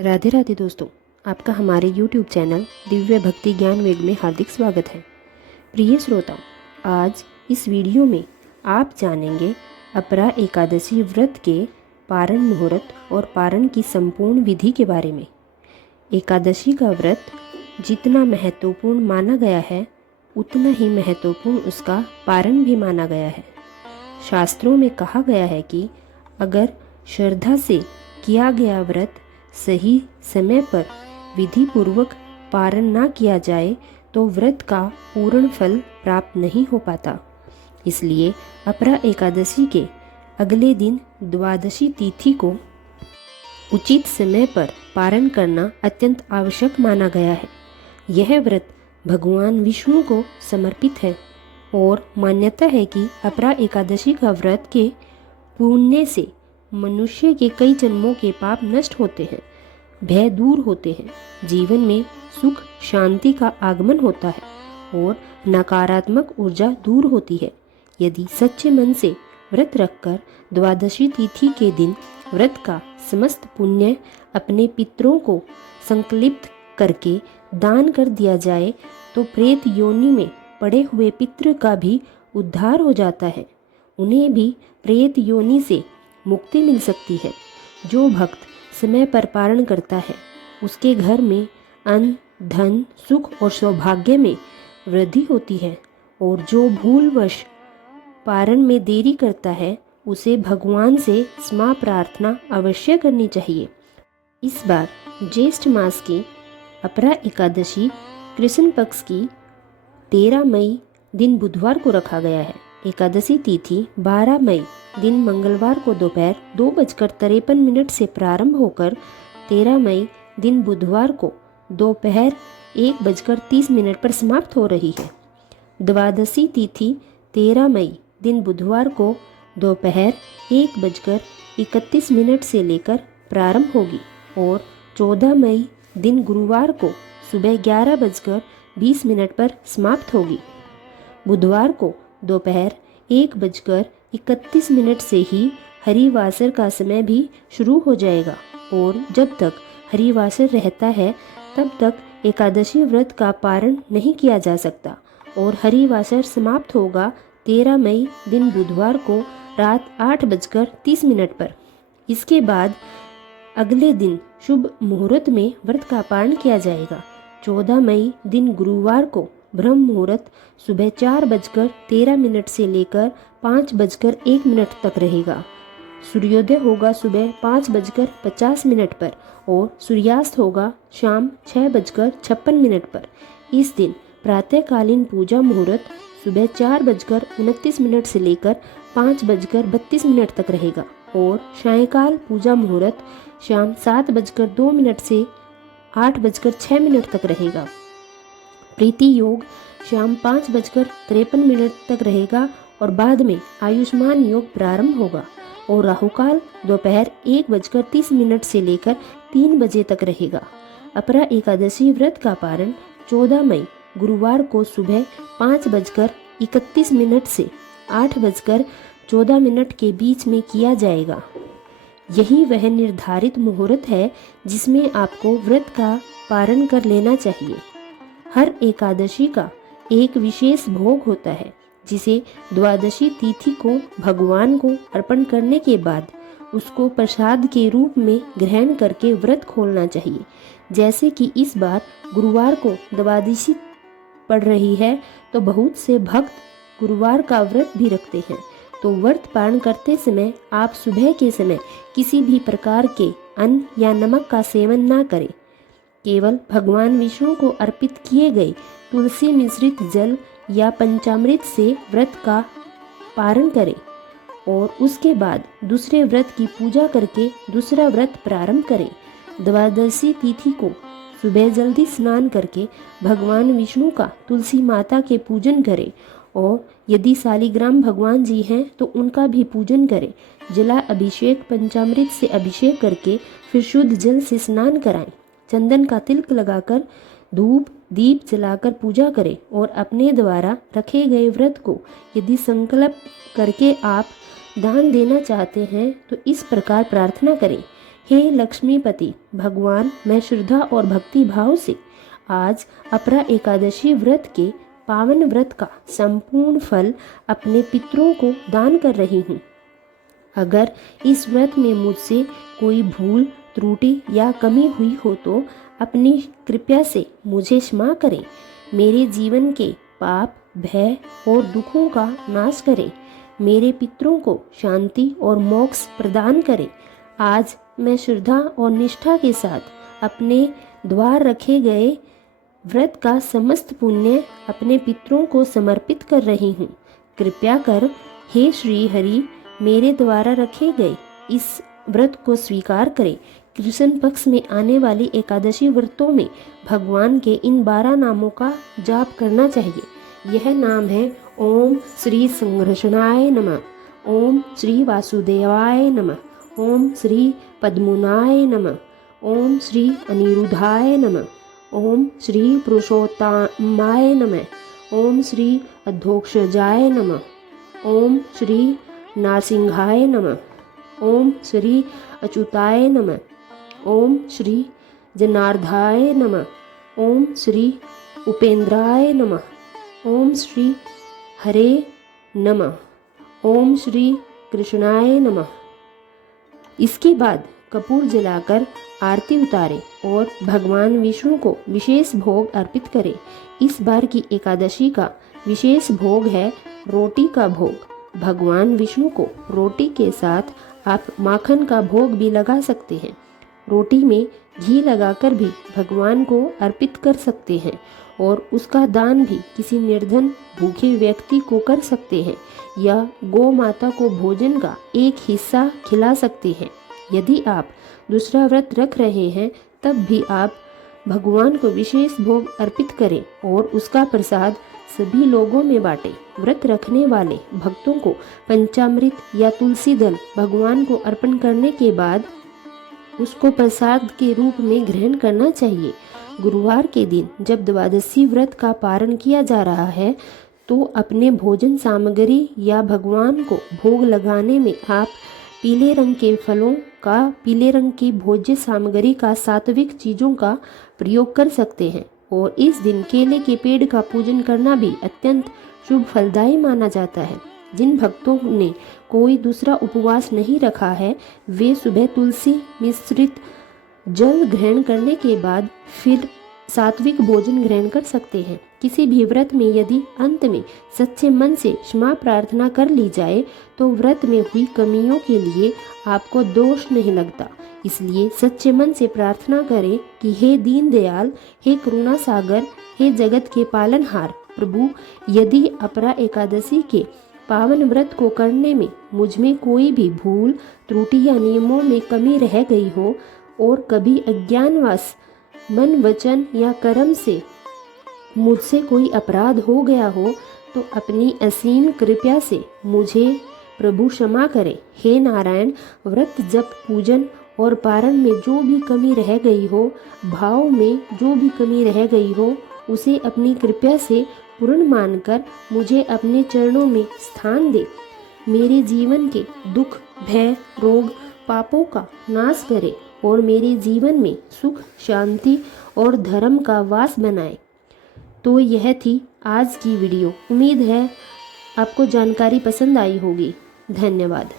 राधे राधे दोस्तों, आपका हमारे YouTube चैनल दिव्य भक्ति ज्ञान वेग में हार्दिक स्वागत है। प्रिय श्रोताओं, आज इस वीडियो में आप जानेंगे अपरा एकादशी व्रत के पारण मुहूर्त और पारण की संपूर्ण विधि के बारे में। एकादशी का व्रत जितना महत्वपूर्ण माना गया है, उतना ही महत्वपूर्ण उसका पारण भी माना गया है। शास्त्रों में कहा गया है कि अगर श्रद्धा से किया गया व्रत सही समय पर विधि पूर्वक पारण ना किया जाए तो व्रत का पूर्ण फल प्राप्त नहीं हो पाता। इसलिए अपरा एकादशी के अगले दिन द्वादशी तिथि को उचित समय पर पारण करना अत्यंत आवश्यक माना गया है। यह व्रत भगवान विष्णु को समर्पित है और मान्यता है कि अपरा एकादशी का व्रत के पुण्य से मनुष्य के कई जन्मों के पाप नष्ट होते हैं, भय दूर होते हैं, जीवन में सुख शांति का आगमन होता है और नकारात्मक ऊर्जा दूर होती है। यदि सच्चे मन से व्रत रखकर द्वादशी तिथि के दिन व्रत का समस्त पुण्य अपने पितरों को संकल्पित करके दान कर दिया जाए तो प्रेत योनि में पड़े हुए पितृ का भी उद्धार हो जाता है। उन्हें भी प्रेत योनि से मुक्ति मिल सकती है। जो भक्त समय पर पारण करता है उसके घर में अन्न, धन, सुख और सौभाग्य में वृद्धि होती है और जो भूलवश पारण में देरी करता है उसे भगवान से क्षमा प्रार्थना अवश्य करनी चाहिए। इस बार ज्येष्ठ मास की अपरा एकादशी कृष्ण पक्ष की 13 मई दिन बुधवार को रखा गया है। एकादशी तिथि 12 मई दिन मंगलवार को दोपहर 2:53 से प्रारंभ होकर 13 मई दिन बुधवार को दोपहर 1:30 पर समाप्त हो रही है। द्वादशी तिथि 13 मई दिन बुधवार को दोपहर 1:31 से लेकर प्रारंभ होगी और 14 मई दिन गुरुवार को सुबह 11:20 पर समाप्त होगी। बुधवार को दोपहर 1:31 से ही हरिवासर का समय भी शुरू हो जाएगा और जब तक हरिवासर रहता है तब तक एकादशी व्रत का पारण नहीं किया जा सकता और हरिवासर समाप्त होगा 13 मई दिन बुधवार को रात 8:30 पर। इसके बाद अगले दिन शुभ मुहूर्त में व्रत का पारण किया जाएगा। 14 मई दिन गुरुवार को ब्रह्म मुहूर्त सुबह 4:13 से लेकर 5:01 तक रहेगा। सूर्योदय होगा सुबह 5:50 पर और सूर्यास्त होगा शाम 6:56 पर। इस दिन प्रातःकालीन पूजा मुहूर्त सुबह 4:29 से लेकर 5:32 तक रहेगा और सायंकाल पूजा मुहूर्त शाम 7:02 से 8:06 तक रहेगा। प्रीति योग शाम 5:53 तक रहेगा और बाद में आयुष्मान योग प्रारंभ होगा और राहुकाल दोपहर 1:30 से लेकर 3 बजे तक रहेगा। अपरा एकादशी व्रत का पारण 14 मई गुरुवार को सुबह 5:31 से 8:14 के बीच में किया जाएगा। यही वह निर्धारित मुहूर्त है जिसमें आपको व्रत का पारण कर लेना चाहिए। हर एकादशी का एक विशेष भोग होता है जिसे द्वादशी तिथि को भगवान को अर्पण करने के बाद उसको प्रसाद के रूप में ग्रहण करके व्रत खोलना चाहिए। जैसे कि इस बार गुरुवार को द्वादशी पड़ रही है तो बहुत से भक्त गुरुवार का व्रत भी रखते हैं। तो व्रत पारण करते समय आप सुबह के समय किसी भी प्रकार के अन्न या नमक का सेवन ना करें। केवल भगवान विष्णु को अर्पित किए गए तुलसी मिश्रित जल या पंचामृत से व्रत का पारण करें और उसके बाद दूसरे व्रत की पूजा करके दूसरा व्रत प्रारंभ करें। द्वादशी तिथि को सुबह जल्दी स्नान करके भगवान विष्णु का तुलसी माता के पूजन करें और यदि शालिग्राम भगवान जी हैं तो उनका भी पूजन करें। जला अभिषेक पंचामृत से अभिषेक करके फिर शुद्ध जल से स्नान कराएं। चंदन का तिलक लगाकर धूप दीप जलाकर पूजा करें और अपने द्वारा रखे गए व्रत को यदि संकल्प करके आप दान देना चाहते हैं तो इस प्रकार प्रार्थना करें। हे लक्ष्मीपति भगवान, मैं श्रद्धा और भक्ति भाव से आज अपरा एकादशी व्रत के पावन व्रत का संपूर्ण फल अपने पितरों को दान कर रही हूँ। अगर इस व्रत में मुझसे कोई भूल त्रुटि या कमी हुई हो तो अपनी कृपा से मुझे क्षमा करें। मेरे जीवन के पाप, भय और दुखों का नाश करें। मेरे पितरों को शांति और मोक्ष प्रदान करें। आज मैं श्रद्धा और निष्ठा के साथ अपने द्वार रखे गए व्रत का समस्त पुण्य अपने पितरों को समर्पित कर रही हूँ। कृपया कर हे श्री हरि, मेरे द्वारा रखे गए इस व्रत को स्वीकार करें। कृष्ण पक्ष में आने वाली एकादशी व्रतों में भगवान के इन 12 नामों का जाप करना चाहिए। यह नाम है ओम श्री संघर्षणाय नमः, ओम श्री वासुदेवाय नमः, ओम श्री पद्मुनाय नमः, ओम श्री अनिरुद्धाय नमः, ओम श्री पुरुषोत्तमाय नमः, ओम श्री अधोक्षजाय नमः, ओम श्री नारसिंहाय नमः, ओम श्री अच्युताय नमः, ओम श्री जनार्दनाय नमः, ओम श्री उपेंद्राय नमः, ओम श्री हरे नमः, ओम श्री कृष्णाय नमः। इसके बाद कपूर जलाकर आरती उतारें और भगवान विष्णु को विशेष भोग अर्पित करें। इस बार की एकादशी का विशेष भोग है रोटी का भोग। भगवान विष्णु को रोटी के साथ आप माखन का भोग भी लगा सकते हैं। रोटी में घी लगाकर भी भगवान को अर्पित कर सकते हैं और उसका दान भी किसी निर्धन भूखे व्यक्ति को कर सकते हैं या गौ माता को भोजन का एक हिस्सा खिला सकते हैं। यदि आप दूसरा व्रत रख रहे हैं तब भी आप भगवान को विशेष भोग अर्पित करें और उसका प्रसाद सभी लोगों में बांटें। व्रत रखने वाले भक्तों को पंचामृत या तुलसी दल भगवान को अर्पण करने के बाद उसको प्रसाद के रूप में ग्रहण करना चाहिए। गुरुवार के दिन जब द्वादशी व्रत का पारण किया जा रहा है तो अपने भोजन सामग्री या भगवान को भोग लगाने में आप पीले रंग के फलों का, पीले रंग की भोज्य सामग्री का, सात्विक चीज़ों का प्रयोग कर सकते हैं। और इस दिन केले के पेड़ का पूजन करना भी अत्यंत शुभ फलदायी माना जाता है। जिन भक्तों ने कोई दूसरा उपवास नहीं रखा है वे सुबह तुलसी मिश्रित जल ग्रहण करने के बाद फिर सात्विक भोजन ग्रहण कर सकते हैं। किसी भी व्रत में यदि अंत में सच्चे मन से क्षमा प्रार्थना कर ली जाए तो व्रत में हुई कमियों के लिए आपको दोष नहीं लगता। इसलिए सच्चे मन से प्रार्थना करें कि हे दीन दयाल, हे करुणा सागर, हे जगत के पालनहार प्रभु, यदि अपरा एकादशी के पावन व्रत को करने में मुझ में कोई भी भूल त्रुटि या नियमों में कमी रह गई हो और कभी अज्ञानवश मन वचन या कर्म से मुझसे कोई अपराध हो गया हो तो अपनी असीम कृपा से मुझे प्रभु क्षमा करे। हे नारायण, व्रत जप पूजन और पारण में जो भी कमी रह गई हो, भाव में जो भी कमी रह गई हो, उसे अपनी कृपा से पूर्ण मानकर मुझे अपने चरणों में स्थान दे। मेरे जीवन के दुख, भय, रोग, पापों का नाश करे और मेरे जीवन में सुख, शांति और धर्म का वास बनाए। तो यह थी आज की वीडियो। उम्मीद है आपको जानकारी पसंद आई होगी। धन्यवाद।